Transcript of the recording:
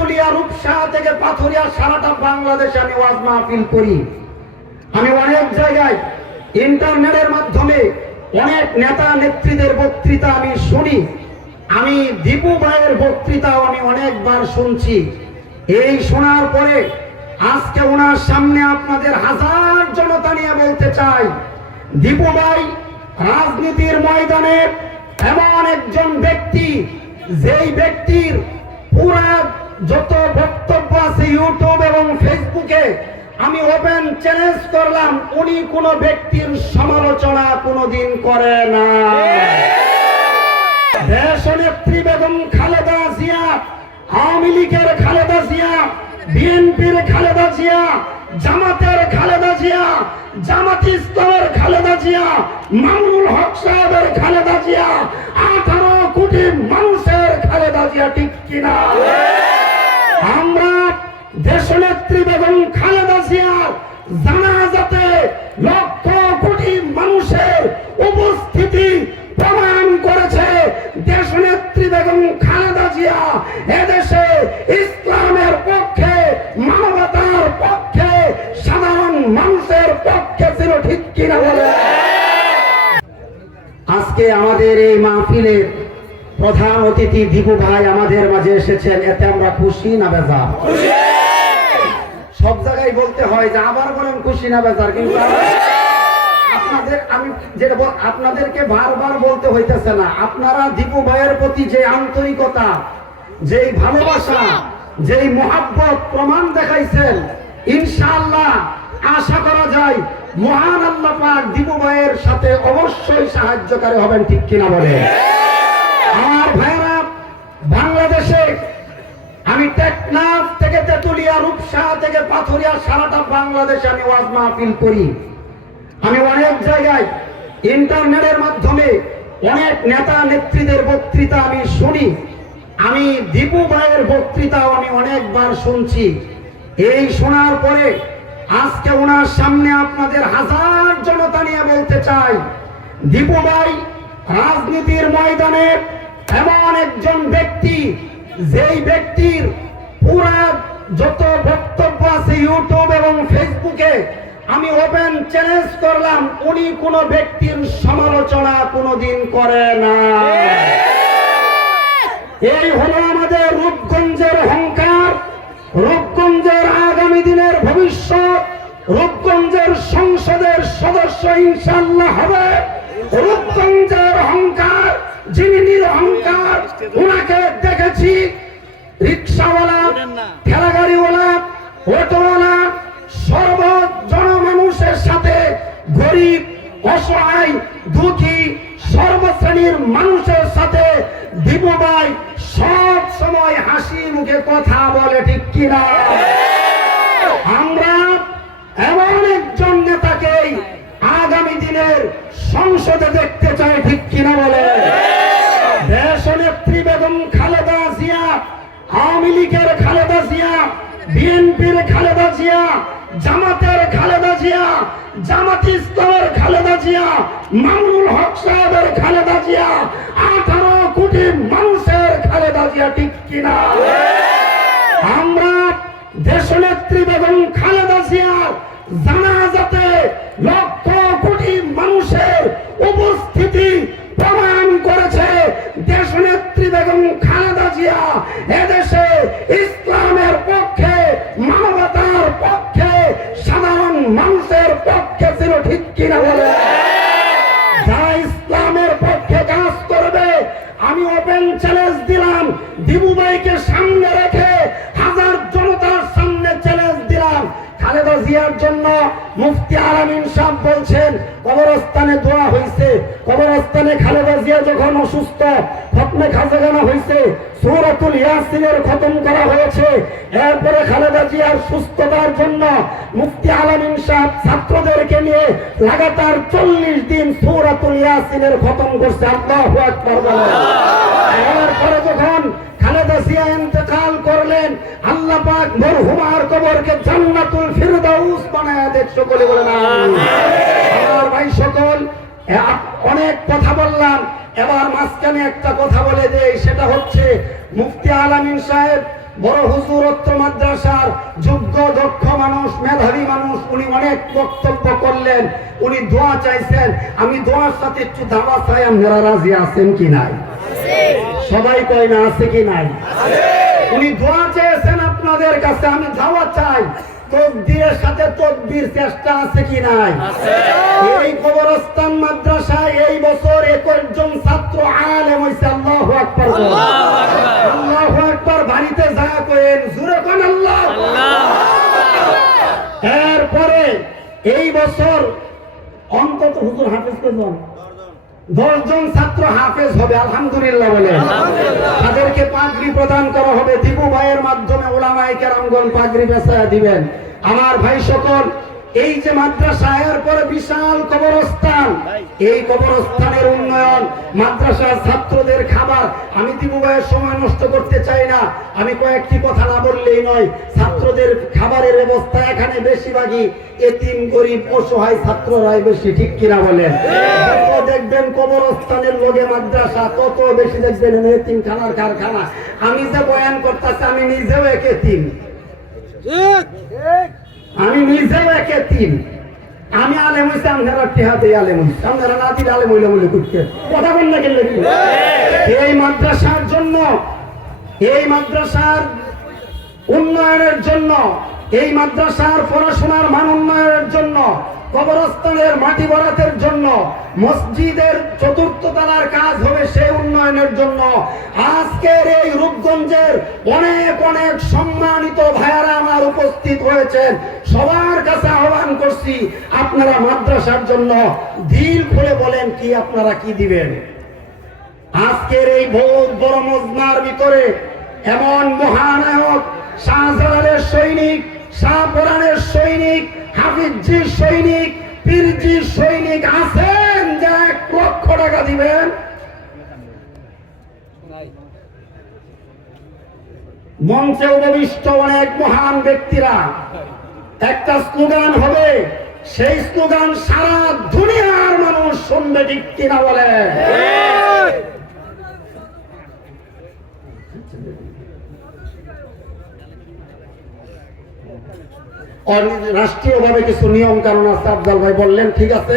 তেতুলিয়া রূপসা থেকে পাথরিয়া সারাটা বাংলাদেশে আমি ওয়াজ মাহফিল করি। আমি অনেক জায়গায় ইন্টারনেটের মাধ্যমে অনেক নেতা নেত্রীদের বক্তৃতা আমি শুনি। আমি দীপু ভাইয়ের বক্তৃতাও আমি অনেকবার শুনছি। এই শোনার পরে আজকে ওনার সামনে আপনাদের হাজার জনতা নিয়ে বলতে চাই, দীপু ভাই রাজনীতির ময়দানে এমন একজন ব্যক্তি, যেই ব্যক্তির পুরা যত বক্তব্য আছে ইউটিউব এবং ফেসবুকে আমি ওপেন চ্যালেঞ্জ করলাম উনি কোন ব্যক্তির সমালোচনা কোনোদিন করে না। দেশ নেত্রী বেগম খালেদা জিয়া আওয়ামী লীগের খালেদা জিয়া বিএনপির খালেদা জিয়া জামাতের খালেদা জিয়া জামাত ইসলামের খালেদা জিয়া মামুনুল হক সাহেবের খালেদা জিয়া আঠারো কোটি মানুষের খালেদা জিয়া ঠিক কিনা আমরা দেশনেত্রী বেগম খালেদা জিয়ার জানাজাতে লক্ষ কোটি মানুষের উপস্থিতি প্রমাণ করেছে দেশনেত্রী বেগম খালেদা জিয়া এদেশে ইসলামের পক্ষে মানবতার পক্ষে সাধারণ মানুষের পক্ষে ছিল ঠিক কিনা বলে আজকে আমাদের এই মাহফিলের প্রধান অতিথি দীপু ভাই আমাদের মাঝে এসেছেন, এতে আমরা খুশি না বেজার? সব জায়গায় বলতে হয় যে আবার বলেন খুশি না বেজার, কিন্তু আপনাদের, আমি যেটা আপনাদেরকে বারবার বলতে হইতেছে না, আপনারা দীপু ভাইয়ের প্রতি যে আন্তরিকতা, যেই ভালোবাসা, যেই মহাব্বত প্রমাণ দেখাইছেন, ইনশাআল্লাহ আশা করা যায় মহান আল্লাহ পাক দীপু ভাইয়ের সাথে অবশ্যই সাহায্যকারী হবেন, ঠিক কিনা বলে? আমার ভাইরা বাংলাদেশে আমি টেকনাফ থেকে তেতুলিয়া, রূপসা থেকে পাথরিয়া, সারাটা বাংলাদেশে আমি ওয়াজ মাহফিল করি। আমি অনেক জায়গায় ইন্টারনেটের মাধ্যমে অনেক নেতা নেত্রীদের বক্তৃতা আমি শুনি। আমি দীপু ভাইয়ের বক্তৃতাও আমি অনেকবার শুনছি। এই শোনার পরে আজকে ওনার সামনে আপনাদের হাজার জনতা নিয়ে বলতে চাই, দীপু ভাই, রাজনীতির ময়দানে এমন একজন ব্যক্তি, যেই ব্যক্তির পুরা যত বক্তব্য আছে ইউটিউব এবং ফেসবুকে আমি ওপেন চ্যালেঞ্জ করলাম, উনি কোন ব্যক্তির সমালোচনা কোনোদিন করে না। এই হলো আমাদের রূপগঞ্জের অহংকার, রূপগঞ্জের আগামী দিনের ভবিষ্যৎ। রূপগঞ্জের সংসদের সদস্য ইনশাল্লাহ হবে। রূপগঞ্জের অহংকার, যিনি নিরহংকার ওনাকে দেখেছি। রিক্সাওয়ালা, ঠেলাগাড়িওয়ালা, অটোওয়ালা সর্ব জনমানুষের সাথে গরিব, অসহায়, দুঃখী, সর্বশ্রেণীর মানুষের সাথে দীপুবাই সব সময় হাসি মুখে কথা বলে, ঠিক কিনা আমরা এমন একজন নেতাকেই আগামী দিনের সংসদে দেখতে চাই ঠিক কিনা বলে দেশ নেত্রী বেগম খালেদা জিয়া আওয়ামী লীগের খালেদা জিয়া বিএনপির খালেদা জিয়া, জামাতের খালেদা জিয়া, জামাত ইসলামের খালেদা জিয়া, মামুনুল হক সাহেবের খালেদা জিয়া, আঠারো কোটি মানুষের খালেদা জিয়া ঠিক কিনা? আমরা দেশনেত্রী বেগম খালেদা জিয়ার জানাজাতে লক্ষ কোটি মানুষের উপস্থিতি প্রমাণ করেছে দেশনেত্রী বেগম খালেদা জিয়া এদেশে ইসলামের পক্ষে মানবতার পক্ষে সাধারণ মানুষের পক্ষে ছিল ঠিক কিনা বলে যারা ইসলামের পক্ষে কাজ করবে আমি ওপেন চ্যালেঞ্জ দিলাম দিবুবাইকে সামনে রেখে হাজার জনতার সামনে চ্যালেঞ্জ দিলাম জিয়ার জন্য মুফতি আলামিন সাহেব বলছেন কবরস্থানে দোয়া হয়েছে কবরস্থানে খালেদা জিয়া যখন অসুস্থ খতমে খাজাগানা হয়েছে সূরাতুল ইয়াসিনের খতম করা হয়েছে। এরপরে খালেদা জিয়ার সুস্থতার জন্য মুফতি আলামিন সাহেব ছাত্রদেরকে নিয়ে লাগাতার চল্লিশ দিন সূরাতুল ইয়াসিনের খতম করছে। আল্লাহু বলেন। এরপরে যখন খালেদা ইন্তেকাল করলেন। আল্লাহ পাক মরহুমার কবরকে জান্নাতুল ফিরদাউস বানায় দেখ সকলে বলেন আমার ভাই সকল অনেক কথা বললাম। এবার মাঝখানে একটা কথা বলে দেই সেটা হচ্ছে মুফতি আলামিন সাহেব বড় হুজুর উত্তর মাদ্রাসার যোগ্য, দক্ষ মানুষ, মেধাবী মানুষ, উনি অনেক বক্তব্য করলেন, উনি দোয়া চাইছেন। আমি দোয়ার সাথে একটু দাওয়া চাই, আপনারা রাজি আছেন কি নাই? সবাই কয় না, আছে কি নাই? উনি দোয়া চেয়েছেন আপনাদের কাছে, আমি দাওয়া চাই। তকদিরের সাথে তকবির চেষ্টা আছে কি নাই? এই কবরস্থান মাদ্রাসায় এই বছর একজন ছাত্র আলেম হইছে, আল্লাহু আকবার আল্লাহ। এরপরে এই বছর অন্তত হুজুর হাফেজ দশজন ছাত্র হাফেজ হবে আলহামদুলিল্লাহ বলে তাদেরকে পাগড়ি প্রদান করা হবে। দিবু ভাইয়ের মাধ্যমে ওলামায়ে কেরামগণ পাগড়ি বেচায়া দিবেন। আমার ভাই সকল এই যে মাদ্রাসা এর পরে বিশাল কবরস্থান এই কবরস্থানের উন্নয়ন মাদ্রাসার ছাত্রদের আমি দিবু ভাইয়ের সময় নষ্ট করতে চাই না। আমি কয়েকটি কথা না বললেই নয়, ছাত্রদের খাবারের ব্যবস্থা এখানে বেশিরভাগই এতিম, গরিব, অসহায় ছাত্ররাই বেশি, ঠিক কিনা বলেন? দেখবেন কবরস্থানের লোকে মাদ্রাসা, তত বেশি দেখবেন এতিম খানার কারখানা। আমি যে বয়ান করতেছি, আমি নিজেও এক এতিম। আমি নিজেও এক এতিম। আমি আলেম হইছি, আপনারা টেহাতে আলেম হইছি। আপনারা না দিলে আলেম হইলে বলে করতে কথা বল না কেন এই মাদ্রাসার জন্য, এই মাদ্রাসার উন্নয়নের জন্য, এই মাদ্রাসার পড়াশোনার মান উন্নয়নের জন্য, কবরস্থানের মাটি বরাতের জন্য, মসজিদের চতুর্থ তলার কাজ হবে সেই উন্নয়নের জন্য। আজকের এই রূপগঞ্জের অনেক অনেক সম্মানিত ভাইয়ারা আমার উপস্থিত হয়েছেন। সবার কাছে আহ্বান করছি, আপনারা মাদ্রাসার জন্য দিল খুলে বলেন কি, আপনারা কি দিবেন? আজকের এই বহুত বড় মজমার ভিতরে এমন মহানায়ক শাহজালালের সৈনিক, শাহপুরানের সৈনিক হাফিজির সৈনিক, পীরজির সৈনিক আছেন যে এক লক্ষ টাকা দিবেন। মঞ্চে উপবিষ্ট অনেক মহান ব্যক্তিরা। একটা স্লোগান হবে, সেই স্লোগান সারা দুনিয়ার মানুষ শুনবে ঠিক কিনা বলে রাষ্ট্রীয়ভাবে কিছু নিয়ম কানুন আছে আফজাল ভাই বললেন ঠিক আছে?